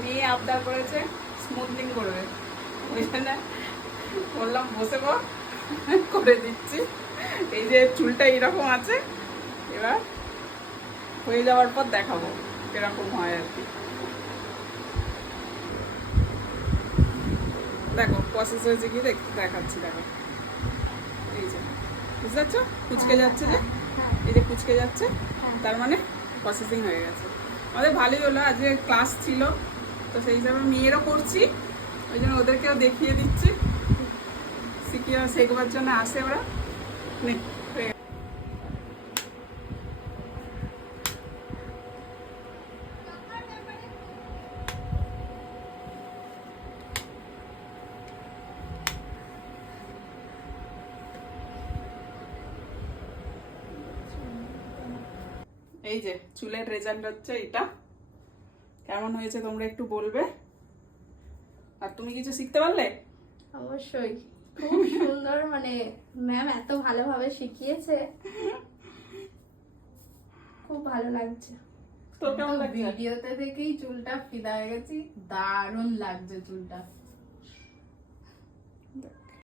মেয়ে আবদার করেছে স্মুথনিং করবে, ওই জন্য বললাম বসে পর করে দিচ্ছি। এই যে চুলটা এইরকম আছে, এবার হয়ে যাওয়ার পর দেখাবো কিরকম হয় আর কি। দেখো প্রসেস হয়েছে কি দেখাচ্ছি। দেখো এই যে বুঝতে পারছো, কুচকে যাচ্ছে যে, এই যে কুচকে যাচ্ছে, তার মানে প্রসেসিং হয়ে গেছে। আমাদের ভালোই হলো, আজকে ক্লাস ছিল তো সেই হিসাবে মেয়েরও করছি, ওই জন্য ওদেরকেও দেখিয়ে দিচ্ছি, শেখবার জন্য আসে ওরা। এই যে চুলের রেজাল্ট হচ্ছে এটা, কেমন হয়েছে তোমরা একটু বলবে। আর তুমি কিছু শিখতে পারলে? অবশ্যই খুব সুন্দর, মানে ম্যাম এত ভালোভাবে শিখিয়েছে, খুব ভালো লাগছে। তো কেমন লাগছে? ভিডিওতে দেখেই চুলটা ফিদা হয়ে গেছি, দারুণ লাগছে চুলটা।